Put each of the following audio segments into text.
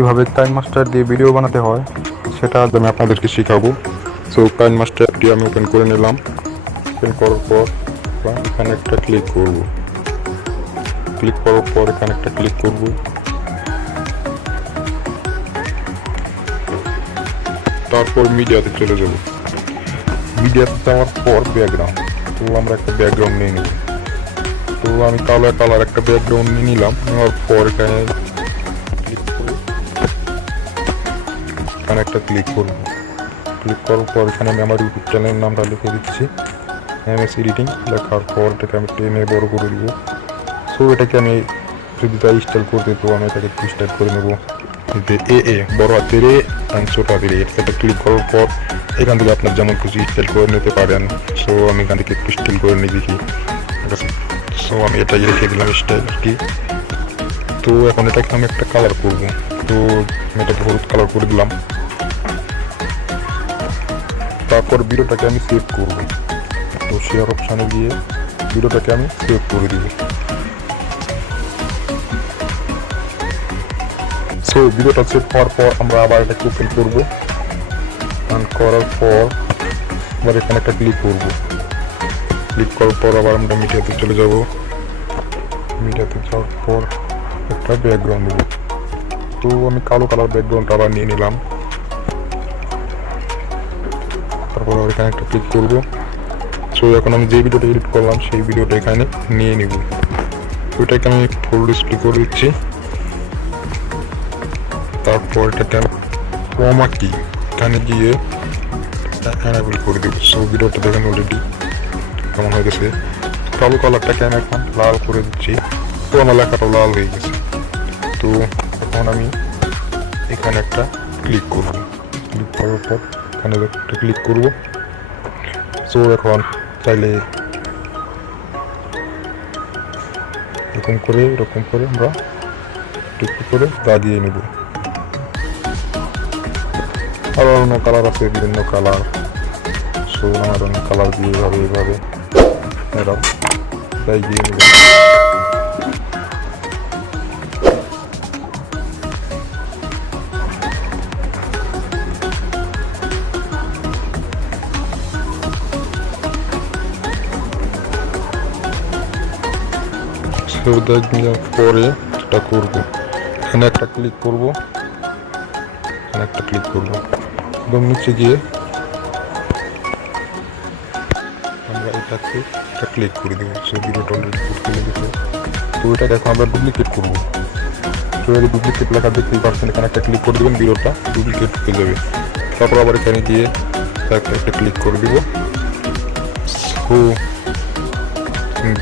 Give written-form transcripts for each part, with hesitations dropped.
কিভাবে KineMaster দিয়ে video বানাতে হয় সেটা আজ আমি আপনাদেরকে শেখাবো। সো KineMaster অ্যাপটি আমি ওপেন করে নিলাম। ওপেন করার পর এখানে একটা ক্লিক করব। ক্লিক করার পর এখানে একটা ক্লিক করব। তারপর মিডিয়াতে চলে যাব। মিডিয়াতে যাওয়ার পর ব্যাকগ্রাউন্ড, তো আমরা একটা ব্যাকগ্রাউন্ড নিয়ে নেব। তো আমি কালার একটা ব্যাকগ্রাউন্ড নিয়ে নিলাম। নেওয়ার পর এখানে ক্লিক করে এখানে একটা ক্লিক করব। ক্লিক করার পর এখানে আমি আমার ইউটিউব চ্যানেলের নামটা লিখে দিচ্ছি, MS এডিটিং। লেখার পর এটাকে আমি টেনে বড় করে দিব। সো এটাকে আমি যদি তাই স্টাইল করতে, তো আমি এটাকে একটু স্টাইল করে নেব। বড় হাতের এ ছোট হাতের এ, এটাকে ক্লিক করার পর এখান থেকে আপনার যেমন খুশি স্টাইল করে নিতে পারেন। সো আমি এখান থেকে একটু স্টাইল করে নিই দেখি। ঠিক আছে, সো আমি এটাই রেখে দিলাম স্টাইল আর কি। তো এখন এটাকে আমি একটা কালার করব। তো আমি এটাকে হলুদ কালার করে দিলাম। তারপর ভিডিওটাকে আমি সেভ করব। তো শেয়ার অপশানে গিয়ে ভিডিওটাকে আমি সেভ করে দিব। সো ভিডিওটা সেভ হওয়ার পর আমরা আবার এটাকে ওপেন করব। করার পর আবার এখানে একটা ক্লিক করব। ক্লিক করার পর আবার আমরা মিডিয়াতে চলে যাব। মিডিয়াতে যাওয়ার পর একটা ব্যাকগ্রাউন্ড নেব। তো আমি কালো কালার ব্যাকগ্রাউন্ডটা আবার নিয়ে নিলাম। তারপর এখানে একটা ক্লিক করব। সো এখন আমি যে ভিডিওটা এডিট করলাম সেই ভিডিওটা এখানে নিয়ে নিব। তো এটাকে আমি ফুল ডিসপ্লে করে দিচ্ছি। তারপর এটাকে আমি ক্রোমা কি এখানে গিয়ে এনাবেল করে দেবো। সো ভিডিওটা দেখেন অলরেডি কেমন হয়ে গেছে। কালো কালারটাকে আমি এখন লাল করে দিচ্ছি। তো আমার লেখাটা লাল হয়ে গেছে। তো এখন আমি এখানে একটা ক্লিক করব। ক্লিক করার পর এখানে একটা ক্লিক করব। সো এখন চাইলে এরকম করে আমরা একটু করে দাগিয়ে নেব। আরও অন্য কালার আছে, বিভিন্ন কালার। সো আমার অন্য কালার দিয়ে এইভাবে এরা দাগিয়ে নেব। দেওয়ার পরে এটা করব, এখানে একটা ক্লিক করব। এখানে একটা ক্লিক করব, একদম নিচে গিয়ে আমরা এটাকে একটা ক্লিক করে দেবো। সো ভিডিওটা অলরেডি করতে লেগেছে। তো এটাকে এখন আমরা ডুপ্লিকেট করবো। তো এই ডুপ্লিকেট লেখা দেখতেই পাচ্ছেন, এখানে একটা ক্লিক করে দেবেন, ভিডিওটা ডুপ্লিকেট হয়ে যাবে। তারপর আবার এখানে গিয়ে একটা ক্লিক করে দিব। সো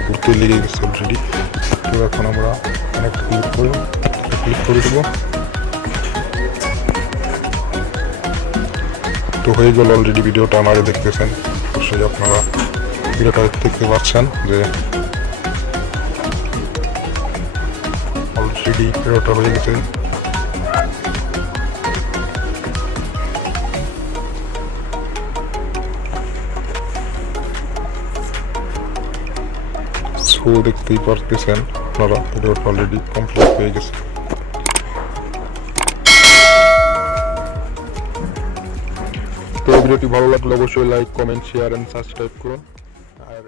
ঘুরতে লেগে গেছে অলরেডি। তো এখন আমরা একটা ক্লিক করে দেবো। তো হয়ে গেল অলরেডি। ভিডিওটা আমাকে দেখতেছেন, অবশ্যই আপনারা ভিডিওটা দেখতে পাচ্ছেন যে অলরেডি ভিডিওটা হয়ে গেছে। সো দেখতেই পারতেছেন আপনারা ভিডিওটা অলরেডি কমপ্লিট হয়ে গেছে। তো ভিডিওটি ভালো লাগলে অবশ্যই like, comment, share and subscribe করুন। আর